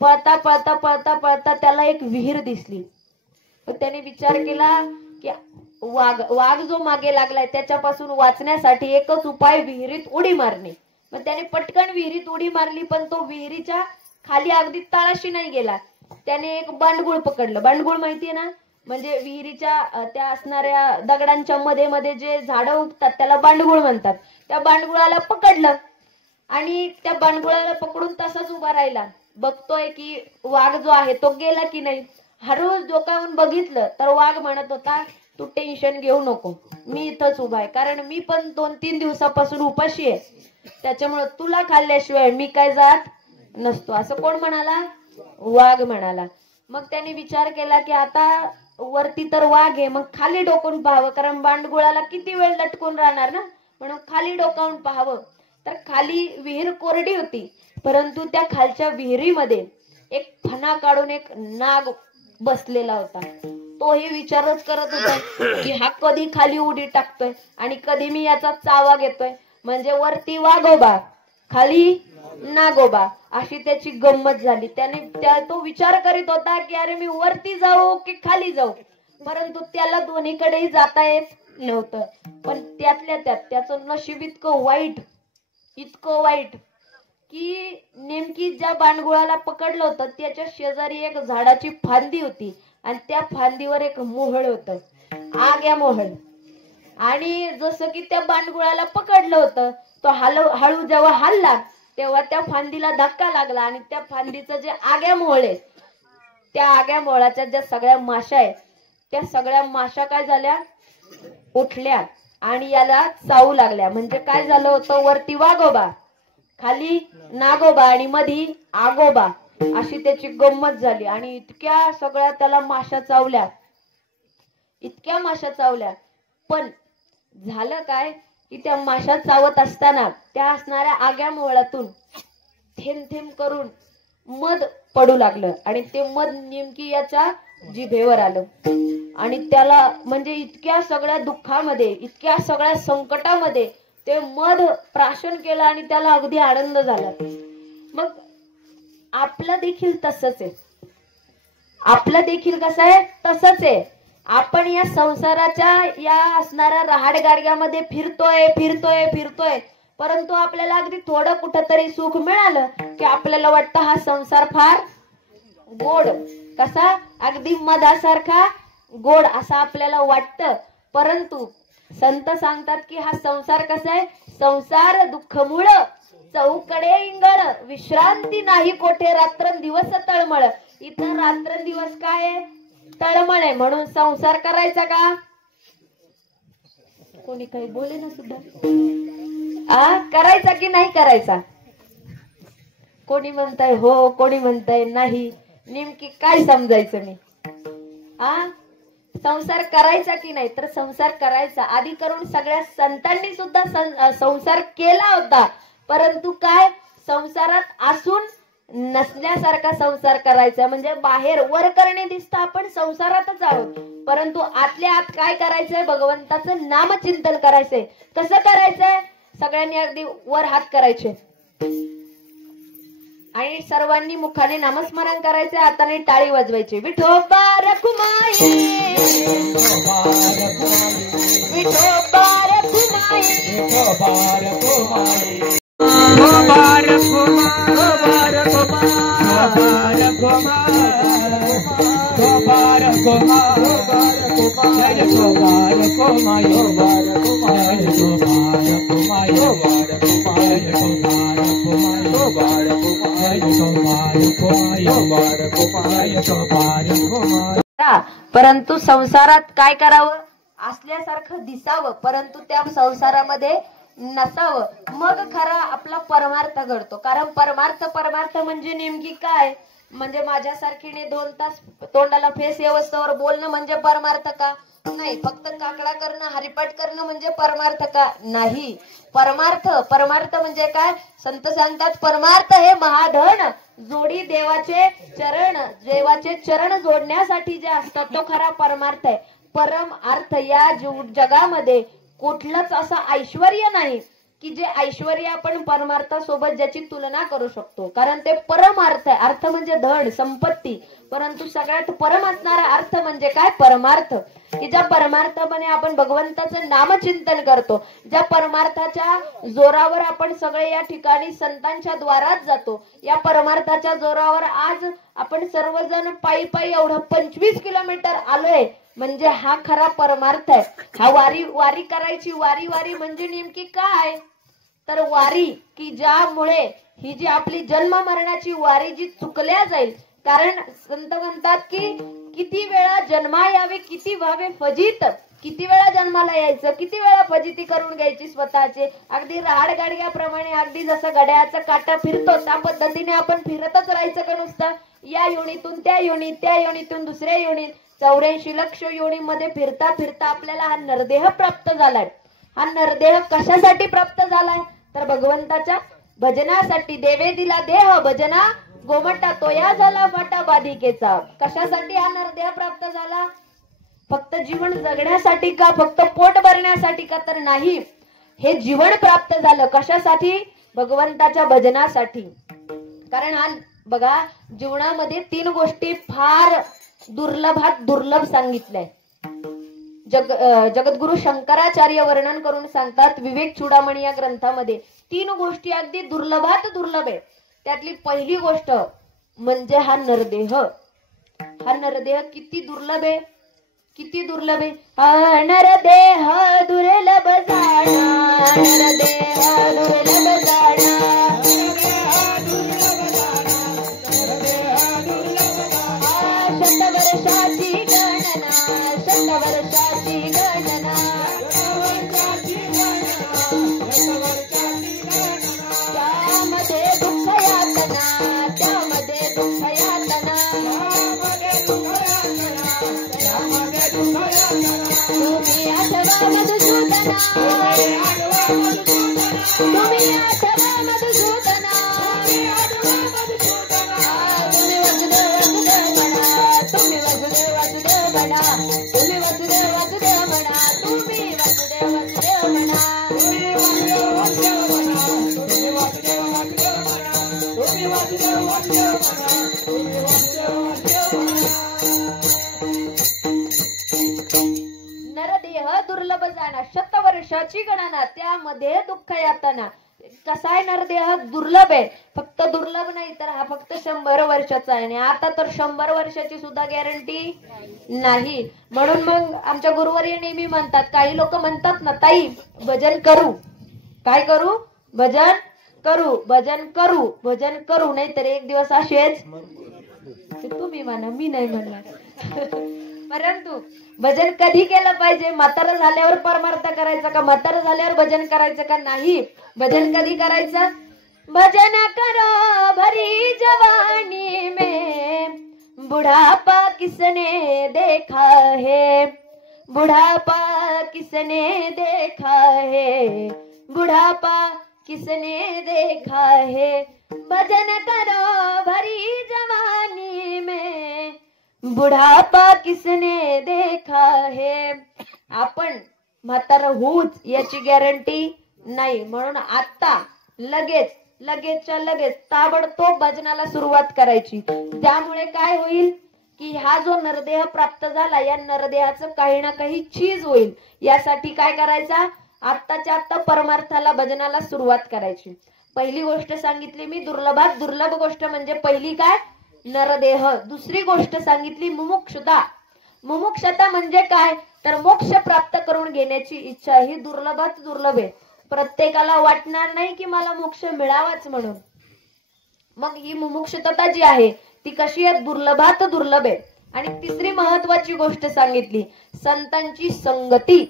पळता पळता पळता पळता त्याला एक विहीर दिसली. त्याने विचार केला की वाघ जो मागे लागलाय त्याच्यापासून वाचण्यासाठी एकच उपाय, विहिरीत उडी मारणे. मग त्याने पटकन विहिरीत उडी मारली, पण तो विहिरीच्या खाली अगदी तळाशी नाही गेला. त्याने एक बांडगुळ पकडलं. बांडगुळ माहितीये ना, म्हणजे विहिरीच्या त्या असणाऱ्या दगडांच्या मध्ये मध्ये जे झाडं उगतात त्याला बांडगुळ म्हणतात. त्या बांडगुळाला पकडलं आणि त्या बांडगुळाला पकडून तसाच उभा राहिला. बघतोय की वाघ जो आहे तो गेला की नाही. हळूच डोकावून बघितलं तर वाघ म्हणत होता, तू टेन्शन घेऊ नको, मी इथंच उभा आहे, कारण मी पण 2-3 दिवसापासून उपाशी आहे, त्याच्यामुळे तुला खाल्ल्याशिवाय मी काय जात नसतो. असं कोण म्हणाला? वाघ म्हणाला. मग त्याने विचार केला की आता वरती तर वाघ आहे, मग खाली डोकून पाहावं, कारण बांडगुळाला किती वेळ लटकून राहणार ना, म्हणून खाली डोकावून पाहावं. तर खाली विहीर कोरडी होती, परंतु त्या खालच्या विहिरीमध्ये एक फणा काढून एक नाग बसलेला होता. तोही विचारच करत होता की हा कधी खाली उडी टाकतोय आणि कधी मी याचा चावा घेतोय. म्हणजे वरती वाघोबा, खाली नागोबा, अशी त्याची गंमत झाली. त्याने तो विचार करीत होता की अरे मी वरती जाऊ की खाली जाऊ, परंतु त्याला दोन्हीकडेही जाता येत नव्हतं. पण त्यातल्या त्यात त्याचं नशीब इतकं वाईट की नेमकी ज्या बांडगुळाला पकडलं होतं त्याच्या शेजारी एक झाडाची फांदी होती आणि त्या फांदीवर एक मोहळ होतं, आग्या मोहळ. आणि जसं की त्या बांडगुळाला पकडलं होतं, तो हळू जेव्हा हलला तेव्हा त्या फांदीला धक्का लागला आणि त्या फांदीचं जे आग्या मोहळ आहे, त्या आग्या मोहळाच्या ज्या सगळ्या माशा आहेत त्या सगळ्या माशा काय झाल्या, उठल्या आणि याला चावू लागल्या. म्हणजे काय झालं होतं, वरती वाघोबा, खाली नागोबा आणि मधी आगोबा, अशी त्याची गंमत झाली. आणि इतक्या सगळ्या त्याला माशा चावल्या, इतक्या माशा चावल्या. पण झालं काय की त्या माशा चावत असताना त्या असणाऱ्या आग्या मोहळातून थेंब थेंब करून मध पडू लागलं आणि ते मध नेमकी याच्या जिभेवर आलं. आणि त्याला म्हणजे इतक्या सगळ्या दुःखामध्ये, इतक्या सगळ्या संकटामध्ये ते मध प्राशन केलं आणि त्याला अगदी आनंद झाला. मग आपलं देखील तसंच आहे, आपलं देखील कसं आहे, तसंच आहे. आपण या संसाराच्या या असणाऱ्या रहाड गाडग्यामध्ये फिरतोय, परंतु आपल्याला अगदी थोडं कुठंतरी सुख मिळालं की आपल्याला वाटतं हा संसार फार गोड, कसा, अगदी मधासारखा गोड असं आपल्याला वाटतं. परंतु संत सांगतात की हा संसार कसा आहे, संसार दुःखमूळ चौकडे इंगळ, विश्रांती नाही कोठे, रात्रंदिवस तळमळ. इथं रात्रंदिवस काय आहे, तळमळ आहे. म्हणून संसार करायचा का? कोणी काही बोले ना सुद्धा, करायचा की नाही करायचा? कोणी म्हणताय हो, कोणी म्हणताय नाही. नेमकी काय समजायचं मी? संसार करायचा की नाही? तर संसार करायचा. आधी करून सगळ्या संतांनी सुद्धा संसार केला होता, परंतु काय, संसारात असून नसल्यासारखा संसार करायचा. म्हणजे बाहेर वर करणे दिसतं आपण संसारातच आहोत, परंतु आतल्या आत काय करायचंय, भगवंताचं नामचिंतन करायचंय. कसं करायचंय? सगळ्यांनी अगदी वर हात करायचे आणि सर्वांनी मुखाने नामस्मरण करायचे, हाताने टाळी वाजवायची. विठोबा रखुमाई, विठोबा रखुमाई, विठोबा रखुमाई, विठोबा रखुमाई. परंतु संसारात काय करावं, असल्यासारखं दिसावं, परंतु त्या संसारामध्ये नसावं, मग खरा आपला परमार्थ घडतो. कारण परमार्थ म्हणजे नेमकी काय, म्हणजे माझ्यासारखीने 2 तास तोंडाला फेस व्यवस्थेवर बोलणं म्हणजे परमार्थ का नाही? फक्त काकडा करणं, हरिपाठ करणं म्हणजे परमार्थ का नाही? परमार्थ म्हणजे काय? संत सांगतात परमार्थ हे महाधन जोडी देवाचे चरण जोडण्यासाठी जे असतात तो खरा परमार्थ आहे. परम अर्थ या जगामध्ये कुठलंच असं ऐश्वर्य नाही की जे ऐश्वर्य आपण परमार्थासोबत ज्याची तुलना करू शकतो. कारण ते परमार्थ आहे. अर्थ म्हणजे धन संपत्ती, परंतु सगळ्यात परम असणारा अर्थ म्हणजे काय? परमार्थ. की ज्या परमार्थाने आपण भगवंताचं नामचिंतन करतो, ज्या परमार्थाच्या जोरावर आपण सगळे या ठिकाणी संतांच्या द्वारात जातो, या परमार्थाच्या जोरावर आज आपण सर्वजण पायी एवढं 25 किलोमीटर आलोय, म्हणजे हा खरा परमार्थ आहे. हा वारी करायची. वारी म्हणजे नेमकी काय? तर वारी की ज्यामुळे ही जी आपली जन्म मरणाची वारी जी चुकल्या जाईल. कारण संत म्हणतात की किती वेळा जन्मा यावे, किती व्हावे फजित. किती वेळा जन्माला यायचं, किती वेळा फजिती करून घ्यायची स्वतःचे. अगदी राहाडगाडग्याप्रमाणे, अगदी जसं घड्याळाचं काटा फिरतो त्या पद्धतीने आपण फिरतच राहायचं का नुसतं? या योनीतून त्या योनीत, त्या योनीतून दुसऱ्या योनीत, 84 लक्ष योनीमध्ये फिरता फिरता आपल्याला हा नरदेह प्राप्त झालाय. हा नरदेह कशासाठी प्राप्त झालाय? तर भगवंताच्या भजनासाठी. देवे दिला देह भजना गोमटा, तोया झाला फाटा बाधिकेचा. कशासाठी हा नरदेह प्राप्त झाला? फक्त जीवन जगण्यासाठी का? फक्त पोट भरण्यासाठी का? तर नाही. हे जीवन प्राप्त झालं कशासाठी? भगवंताच्या भजनासाठी. कारण हा बघा, जीवनामध्ये 3 गोष्टी फार दुर्लभ सांगितलंय. जगद्गुरु शंकराचार्य वर्णन करून सांगतात विवेक चूडामणी या ग्रंथामध्ये 3 गोष्टी अगदी दुर्लभ आहे. त्यातली पहिली गोष्ट म्हणजे हा नरदेह. हा नरदेह किती दुर्लभ आहे, किती दुर्लभ आहे. नरदेह दुर्लभ जाणा, नरदेह दुर्लभ जाणा, शतवर्षाची गणना, शतवर्षाची गणना, त्यामध्ये दुःख यातना, त्यामध्ये दुःख यातना, तुम्ही आठवा मधुसूदना, तुम्ही आठवा मधुसूदना, तुम्ही वसुदेव म्हणा, तुम्ही वसुदेव म्हणा, तुम्ही वसुदेव म्हणा, तुम्ही वसुदेव म्हणा. नरदेह दुर्लभ जाणा, शतवर्षाची गणना, त्यामध्ये दुःख यातना. कसा आहे नरदेह? दुर्लभ आहे. फक्त दुर्लभ नाही तर हा फक्त 100 वर्षाचा आहे. आणि आता तर 100 वर्षाची सुद्धा गॅरंटी नाही. म्हणून मग आमच्या गुरुवर्य नेहमी म्हणतात, काही लोक म्हणतात ना, ताई भजन करू. काय करू? भजन करू, भजन करू, भजन करू. नाही तर एक दिवस असेच तुम्ही म्हणा, मी नाही म्हणणार. परंतु भजन कधी केलं पाहिजे? म्हातारं झाल्यावर परमार्थ करायचा का? म्हातारं झाल्यावर भजन करायचं का? नाही. भजन कधी करायचं? भजन करो भरी जवानी में, बुढ़ापा किसने देखा है, बुढ़ापा किसने देखा है, बुढ़ापा किसने देखा है. भजन करो भरी जवानी में, बुढ़ापा किसने देखा है. आपण म्हातारा होऊच याची गॅरंटी नाही. म्हणून आता लगेचच्या लगेच ताबडतोब भजनाला सुरुवात करायची. त्यामुळे काय होईल की हा जो नरदेह प्राप्त झाला, या नरदेहाचं काही ना काही चीज होईल. यासाठी काय करायचा? आत्ताच्या आत्ता परमार्थाला भजनाला सुरुवात करायची. पहिली गोष्ट सांगितली मी दुर्लभात दुर्लभ गोष्ट म्हणजे पहिली काय? नरदेह. दुसरी गोष्ट सांगितली मुमुक्षुता. मुमुक्षता म्हणजे काय? तर मोक्ष प्राप्त करून घेण्याची इच्छा. ही दुर्लभात दुर्लभ आहे. प्रत्येकाला वाटणार नाही की मला मोक्ष मिळावाच म्हणून. मग ही मुमुक्षुता जी आहे ती कशी आहे, दुर्लभात दुर्लभ आहे. आणि तिसरी महत्वाची गोष्ट सांगितली, संतांची संगती.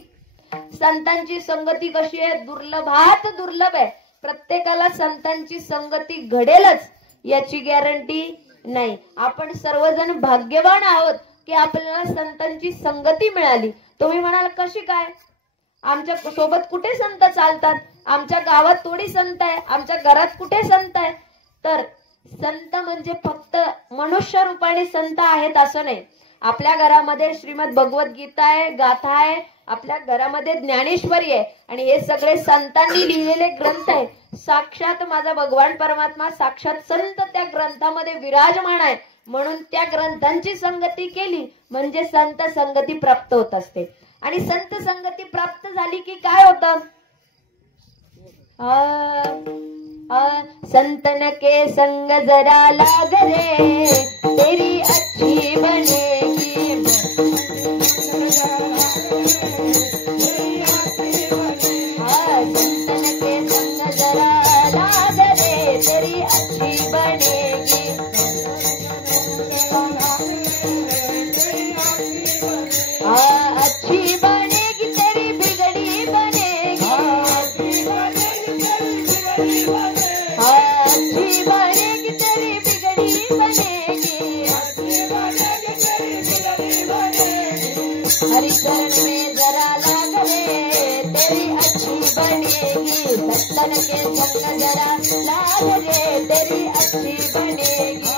संतांची संगती कशी आहे, दुर्लभात दुर्लभ आहे. प्रत्येकाला संतांची संगती घडेलच याची गॅरंटी नाही. आपण सर्वजण भाग्यवान आहोत की आपल्याला संतांची संगती मिळाली. तुम्ही म्हणाल कशी काय, आमच्या सोबत कुठे संत चालतात, आमच्या गावात थोडी संत आहे, आमच्या घरात कुठे संत आहे. तर संत म्हणजे फक्त मनुष्य रूपाने संत आहेत असं नाही. आपल्या घरामध्ये श्रीमद भगवद्गीता आहे, गाथा आहे, आपल्या घरामध्ये ज्ञानेश्वरी आहे आणि हे सगळे संतांनी लिहिलेले ग्रंथ आहे. साक्षात माझा भगवान परमात्मा साक्षात संत त्या ग्रंथामध्ये विराजमान आहे. म्हणून त्या ग्रंथांची संगती केली म्हणजे संत संगती प्राप्त होत असते. आणि संत संगती प्राप्त झाली की काय होतं, संतन के संग जरा लाग रे तेरी अच्छी बनेगी. संतन के संग जरा लाग रे तेरी अच्छी बनेगी. अच्छी बनेगी तेरी बिगड़ी बनेगी. अच्छी बनेगी तेरी बिगड़ी बनेगी. हरिचरण में जरा लाग रे तेरी अच्छी बनेगी. संतन के संग जरा लाग रे तेरी अच्छी बनेगी.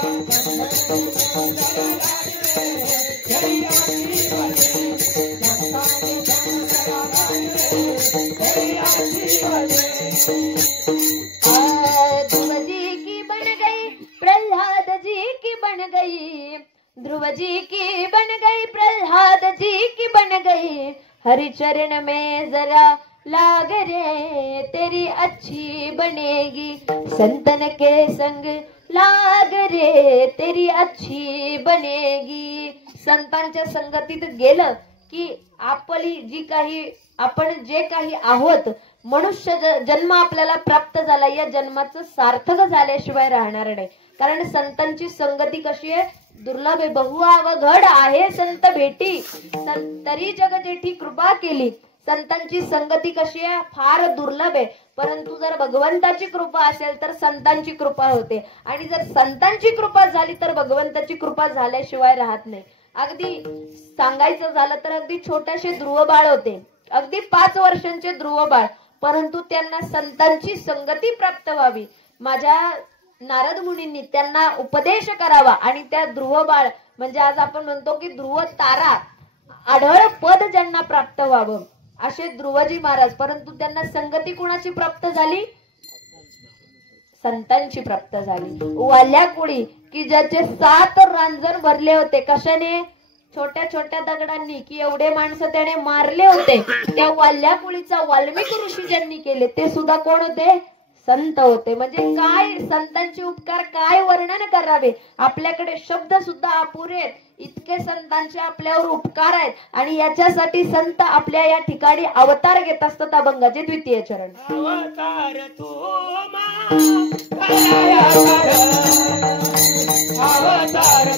ध्रुव जी की बन गई प्रहलाद जी की बन गई. ध्रुव जी की बन गई प्रहलाद जी की बन गई. हरिचरण में जरा लाग रे तेरी अच्छी बनेगी. संतन के संग लाग रे तेरी अच्छी बनेगी. संतांच्या संगतीत गेलं की आपली जी काही आपण जे काही आहोत, मनुष्य जन्म आपल्याला प्राप्त झाला, या जन्माचं सार्थक झाल्याशिवाय राहणार नाही. कारण संतांची संगती कशी आहे, दुर्लभ आहे. बहु अवघड आहे संत भेटी, तरी जग जेठी कृपा केली. संतांची संगती कशी आहे, फार दुर्लभ आहे. परंतु जर भगवंताची कृपा असेल तर संतांची कृपा होते. आणि जर संतांची कृपा झाली तर भगवंताची कृपा झाल्याशिवाय राहत नाही. अगदी सांगायचं झालं तर अगदी छोटेसे ध्रुव बाळ होते, अगदी 5 वर्षांचे ध्रुव बाळ. परंतु त्यांना संतांची संगती प्राप्त व्हावी, माझ्या नारद मुनींनी त्यांना उपदेश करावा. आणि त्या ध्रुव बाळ म्हणजे आज आपण म्हणतो की ध्रुव तारा, आढळ पद ज्यांना प्राप्त व्हावं असे ध्रुवजी महाराज. परंतु त्यांना संगती कुणाची प्राप्त झाली, संतांची प्राप्त झाली. वाल्या कोळी की ज्याचे 7 रांजण भरले होते, कशाने, छोट्या छोट्या दगडांनी, की एवढे माणसं त्याने मारले होते. त्या वाल्या कुळीचा वाल्मिकी ऋषी ज्यांनी केले ते सुद्धा कोण होते, संत होते. म्हणजे काय संतांचे उपकार काय वर्णन करावे, आपल्याकडे शब्द सुद्धा अपुरे आहेत, इतके संतांचे आपल्यावर उपकार आहेत. आणि याच्यासाठी संत आपल्या या ठिकाणी अवतार घेत असतात. अभंगाचे द्वितीय चरण. अवतार तो अवतार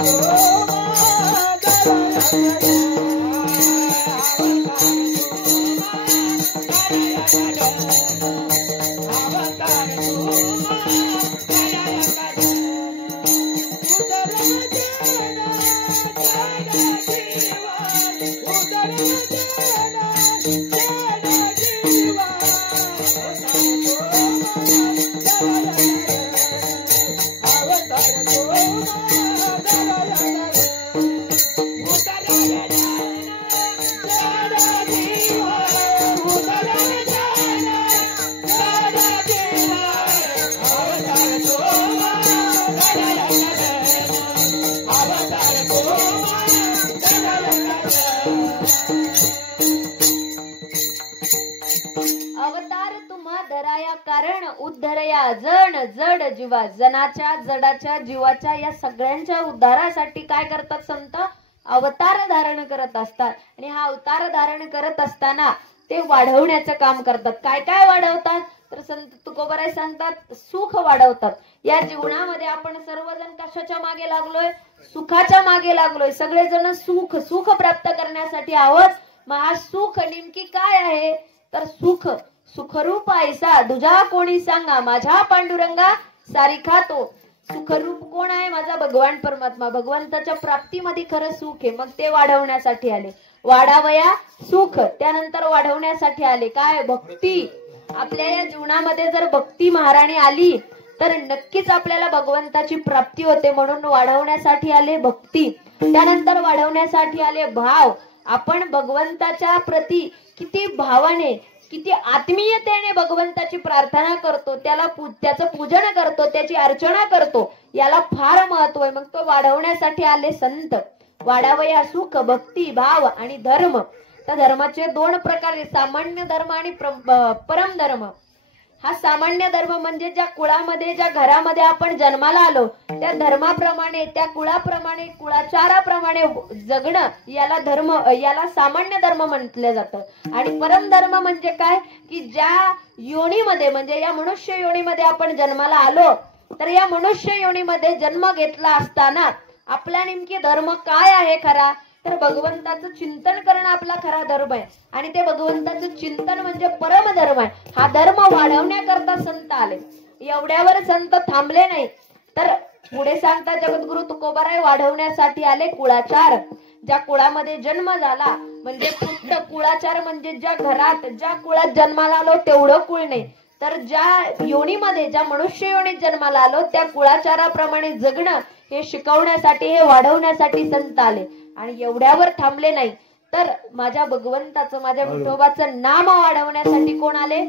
कारण उद्धरया जण जड जीवा. जनाच्या जडाच्या जीवाच्या या सगळ्यांच्या उद्धारासाठी काय करतात संत, अवतार धारण करत असतात. आणि हा अवतार धारण करत असताना ते वाढवण्याचं काम करतात. काय काय वाढवतात, तर संत तुकोबाराय सांगतात सुख वाढवतात. या जीवनामध्ये आपण सर्वजण कशाच्या मागे लागलोय? सुखाच्या मागे लागलोय. सगळेजण सुख प्राप्त करण्यासाठी आहोत. मग हा सुख नेमकी काय आहे? तर सुखरूप ऐसा दुजा कोणी सांगा, माझ्या पांडुरंगा सारिखा तो. सुखरूप कोण आहे? माझा भगवान परमात्मा. भगवंताच्या प्राप्तीमध्ये खरं सुख आहे. मग ते वाढवण्यासाठी आले. वाढावया सुख, त्यानंतर वाढवण्यासाठी आले काय? भक्ती. आपल्या या जीवनामध्ये जर भक्ती महाराणी आली तर नक्कीच आपल्याला भगवंताची प्राप्ती होते. म्हणून वाढवण्यासाठी आले भक्ती. त्यानंतर वाढवण्यासाठी आले भाव. आपण भगवंताच्या प्रती किती भावाने, किती आत्मीयतेने भगवंताची प्रार्थना करतो, त्याचं पूजन करतो, त्याची अर्चना करतो, याला फार महत्व आहे. मग तो वाढवण्यासाठी आले संत. वाढावया सुख, भक्ती, भाव आणि धर्म. तर धर्माचे दोन प्रकार आहेत, सामान्य धर्म आणि परम धर्म. हा सामान्य धर्म म्हणजे ज्या कुळामध्ये, ज्या घरामध्ये आपण जन्माला आलो त्या धर्माप्रमाणे, त्या कुळाप्रमाणे, कुळाचाराप्रमाणे जगणं, याला सामान्य धर्म म्हटलं जातं. आणि परम धर्म म्हणजे काय? की ज्या योनीमध्ये, म्हणजे या मनुष्य योनीमध्ये आपण जन्माला आलो, तर या मनुष्य योनीमध्ये जन्म घेतला असताना आपला नेमकी धर्म काय आहे खरा? तर भगवंताचं चिंतन करणं आपला खरा धर्म आहे. आणि ते भगवंताचं चिंतन म्हणजे परम धर्म आहे. हा धर्म वाढवण्याकरता संत आले. एवढ्यावर संत थांबले नाही, तर पुढे सांगतात जगद्गुरु तुकोबाराय वाढवण्यासाठी आले कुळाचार. ज्या कुळामध्ये जन्म झाला, म्हणजे फक्त कुळाचार म्हणजे ज्या घरात, ज्या कुळात जन्माला आलो तेवढं कुळ नाही, तर ज्या योनीमध्ये, ज्या मनुष्य योनीत जन्माला आलो त्या कुळाचाराप्रमाणे जगणं हे शिकवण्यासाठी, हे वाढवण्यासाठी संत आले. आणि एवढ्यावर थांबले नाही, तर माझ्या भगवंताचं, माझ्या विठोबाचं नाम वाढवण्यासाठी कोण आले?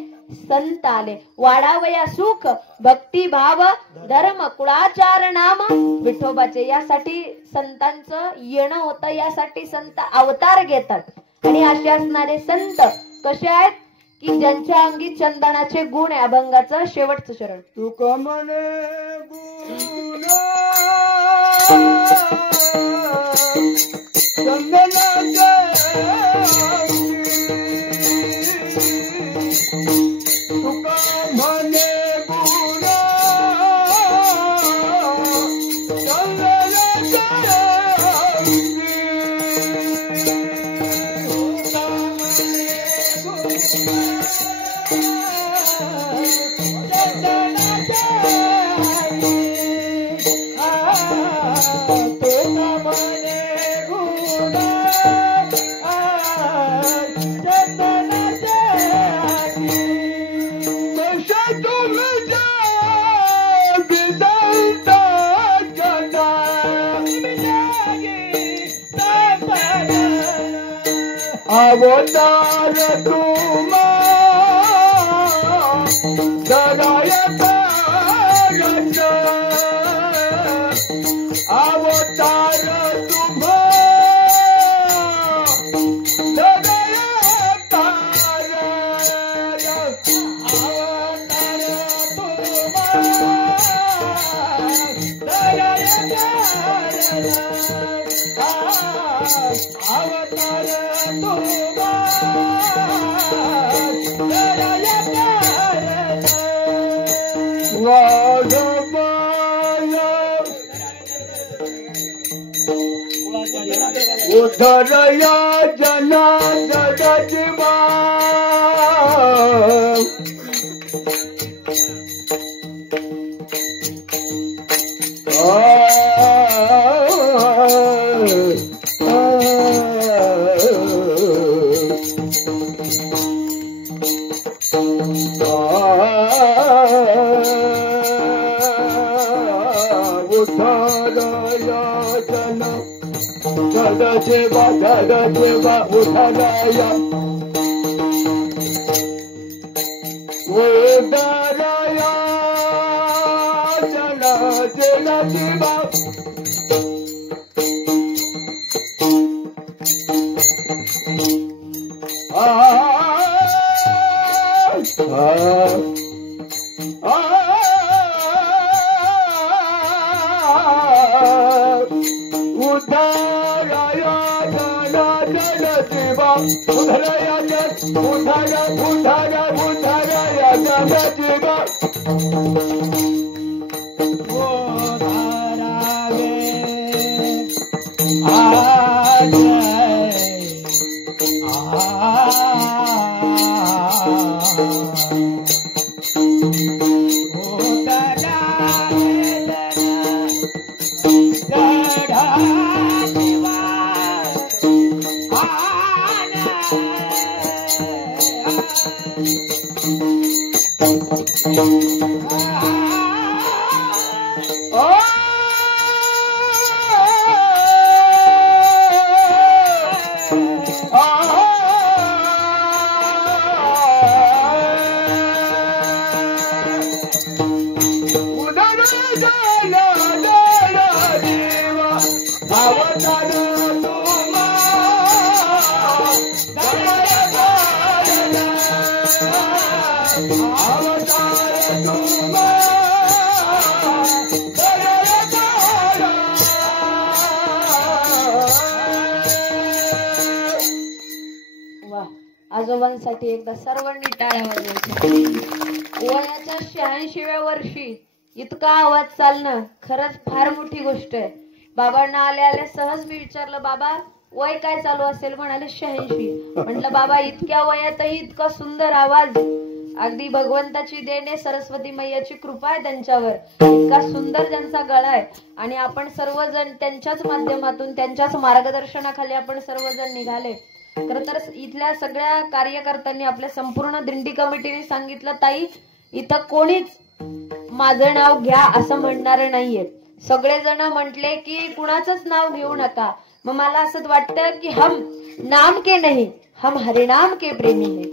संत आले. वाढावया सुख, भक्ती, भाव, धर्म, कुळाचार, नाम विठोबाचे. यासाठी संतांचं येणं होतं, यासाठी संत अवतार घेतात. आणि असे असणारे संत कसे आहेत? की ज्यांच्या अंगी चंदनाचे गुण आहे. अभंगाचं शेवटचं शरण. तुक म्हणे गुण चंदनाचे तुका म्हणे गुण अवतार तुमा जगायता अवतार तुम्हा जगायता अवतार उधरया जना जगजिमा देवा उठाया उदारया चला चला देवा उधरया जनाची बा आजोबांसाठी एकदा सर्वांनी टाळ्या वाजवायच्या. वयाच्या 86व्या वर्षी इतका आवाज चालणं खरंच फार मोठी गोष्ट आहे. बाबांना आले आले सहज मी विचारलं, बाबा वय काय चालू असेल? म्हणाले 86. म्हटलं बाबा इतक्या वयातही इतका सुंदर आवाज, अगदी भगवंताची देणे, सरस्वती मैयाची कृपा आहे त्यांच्यावर. इतका सुंदर त्यांचा गळा आहे आणि आपण सर्वजण त्यांच्याच माध्यमातून त्यांच्याच मार्गदर्शनाखाली आपण सर्वजण निघाले. खर तर इथल्या सगळ्या कार्यकर्त्यांनी, आपल्या संपूर्ण दिंडी कमिटीने सांगितलं, ताई इथं कोणीच माझं नाव घ्या असं म्हणणार नाहीये. सगळेजण म्हटले की कुणाचंच नाव घेऊ नका. मग मला असंच वाटतं की हम नाम के नहीं, हम हरिनाम के प्रेमी है.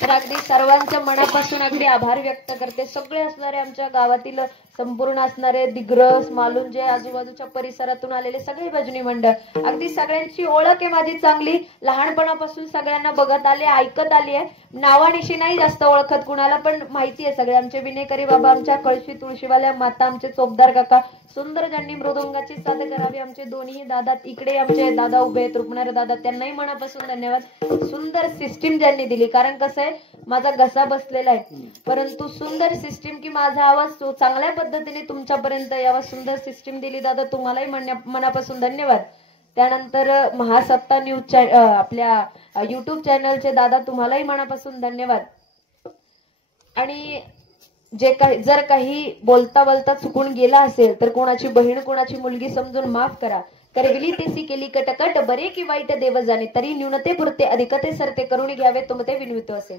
तर अगदी सर्वांच्या मनापासून अगदी आभार व्यक्त करते. सगळे असणारे आमच्या गावातील संपूर्ण असणारे दिग्रस, मालुंजे, आजूबाजूच्या परिसरातून आलेले सगळे भजनी मंडळ, अगदी सगळ्यांची ओळख आहे माझी चांगली. लहानपणापासून सगळ्यांना बघत आले, ऐकत आली आहे. नावानिशी नाही जास्त ओळखत कुणाला, पण माहिती आहे सगळे. आमचे विनेकरी बाबा, आमच्या कळशी तुळशीवाल्या माता, आमचे चोपदार काका, सुंदर ज्यांनी मृदुंगाची साथ करावी, आमचे दोन्ही दादा, इकडे आमचे दादा उभे आहेत, रुपणारे दादा, त्यांनाही मनापासून धन्यवाद. सुंदर सिस्टीम ज्यांनी दिली, कारण कसं आहे माझा घसा बसलेला आहे, परंतु सुंदर सिस्टीम की माझा आवाज चांगल्या पद्धतीने तुमच्यापर्यंत यावा, सुंदर सिस्टीम दिली दादा, तुम्हालाही मनापासून धन्यवाद. त्यानंतर महासत्ता न्यूज आपल्या युट्यूब चॅनलचे दादा, तुम्हालाही मनापासून धन्यवाद. आणि जे काही जर काही बोलता बोलता चुकून गेला असेल तर कोणाची बहीण कोणाची मुलगी समजून माफ करा. करविली तेसी केली कटकट, बरे की वाईट देव जाणे, तरी न्यूनते पुरते अधिकते सरते करून घ्यावे तुमते विनवित असेल.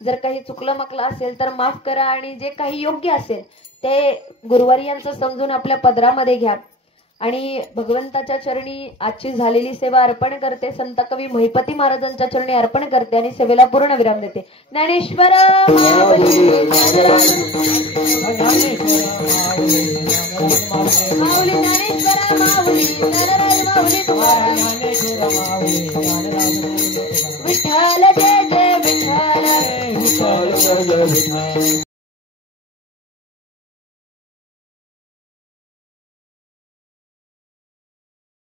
जर काही चुकलं मकलं असेल तर माफ करा आणि जे काही योग्य असेल ते गुरुवारी यांचं समजून आपल्या पदरामध्ये घ्या. आणि भगवंताच्या चरणी आजची झालेली सेवा अर्पण करते. संत कवी महिपती महाराजांच्या चरणी अर्पण करते आणि सेवेला पूर्ण विराम देते. ज्ञानेश्वर माऊली, ज्ञानेश्वर माऊली, विठ्ठल जय जय विठ्ठल.